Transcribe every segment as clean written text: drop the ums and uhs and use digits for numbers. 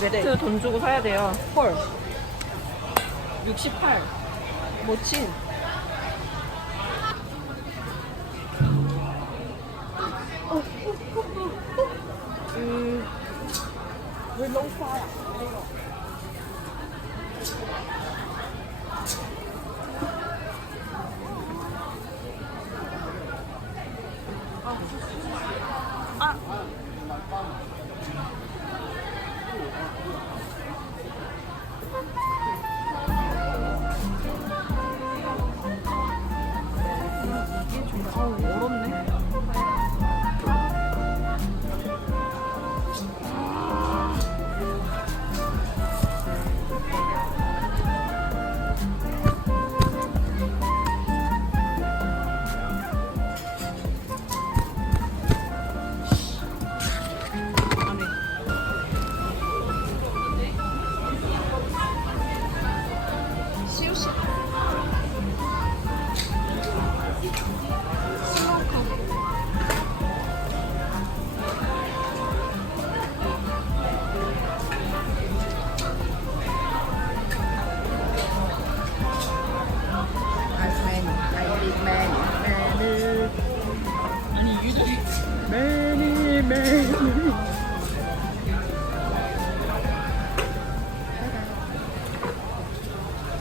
네트 돈 주고 사야 돼요. 헐. 68. 모친. 왜 너무 싸? 어렵네.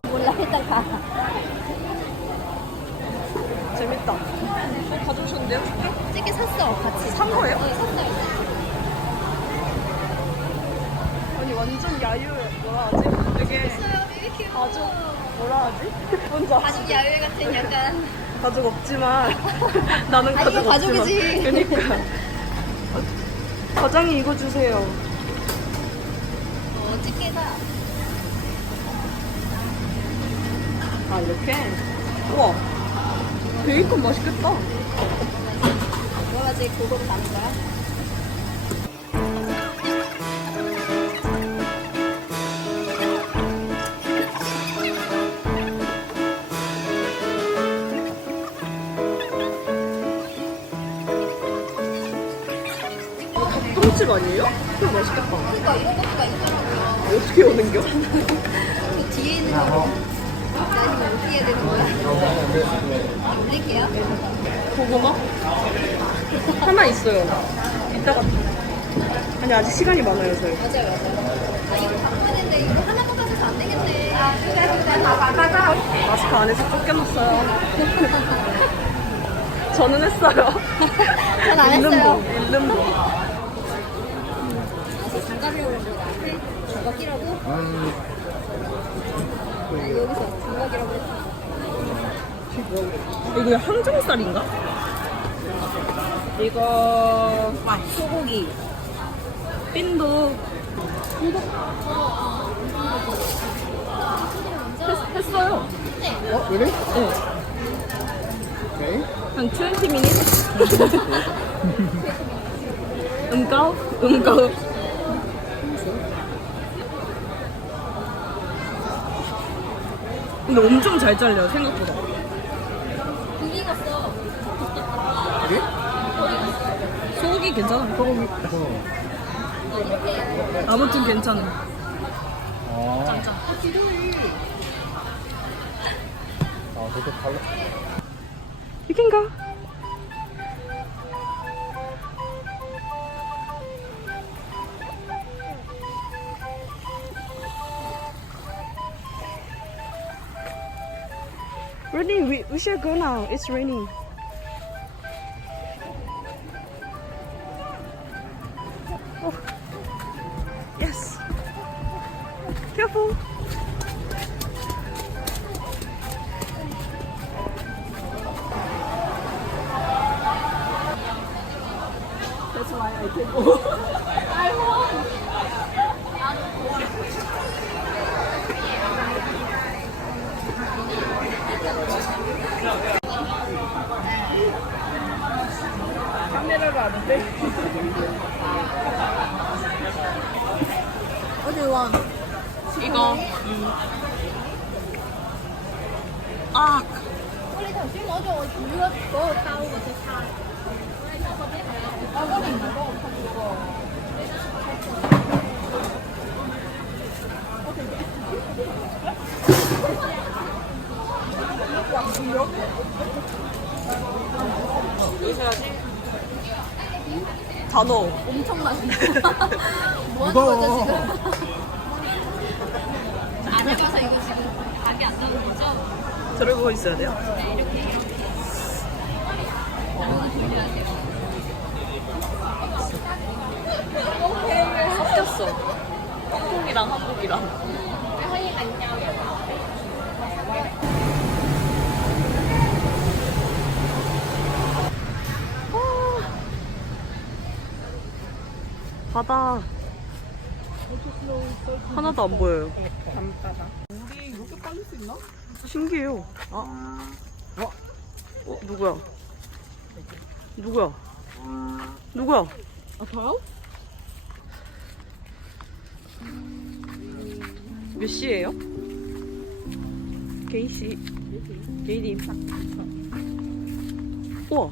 몰라, 일단 가. 재밌다. 가져오셨는데요? 찌개 샀어, 같이. 산 거예요? 네, 샀어요. 아니 완전 야유에 뭐라 하지? 되게 가족 뭐라 하지? 뭔지 알아? 가족 야외 같은 약간. 가족 없지만 나는 아, 가족 이거 없지만 가족이지. 그러니까 과장님 이거 주세요. 찌개가. 아 이렇게? 우와 베이컨 맛있겠다. 여러 가지 고급 나는 거야? 닭똥집 아니에요? 그거 맛있겠다. 그러니까 이런 것도 막 있더라고요. 어떻게 오는겨? 그 뒤에 있는 거. 아니면 어떻게 해야 되는 거야? 올릴게요. 고구마? 하나 있어요. 이따가 아니 아직 시간이 많아요 저희. 맞아요, 맞아요. 아, 이거 바꾸는데 이거 하나만 가져서 안 되겠네. 마스크 안에서 쫓겨났어요. 저는 했어요. 전 안 있는 했어요. 분, 있는 분. 그래서 장갑이라고 그런 거 나한테 장갑 끼라고? 아니, 여기서 장갑이라고 했어. 이거 항정살인가? 이거 소고기 핀도 했어요. Oh, really? 네. Okay. 한 20 minutes? 음가오? 음가오. 근데 엄청 잘 잘려요 생각보다. 국 익었어. Really? 소고기 괜찮아요. 소고기. 아무튼 괜찮아. 아, 되게 달라. You can go. Really, we should go now. It's raining. Oh. Yes. Careful. That's why I take over. I won. 카메라가 안 돼. 어디 원? 이거. 아. 我哋頭先攞咗我煮嗰個兜嗰隻餐。我嗰年唔係幫我 cut 嗰個。 단어. 엄청나시네. 뭐 하는 무거워. 거죠, 지금? 안 해봐서 이거 지금 답이 안 나오는 거죠? 저러고 있어야 돼요? 네, 이렇게. 이거는 돌려야 돼요. 섞였어. 홍콩이랑 한국이랑. 허이 안녕. 바다. 하나도 안 보여요. 우리 이렇게 빨릴 수 있나? 신기해요. 누구야? 누구야? 누구야? 아, 저요? 몇 시예요? 게이씨. 게이님. 우와.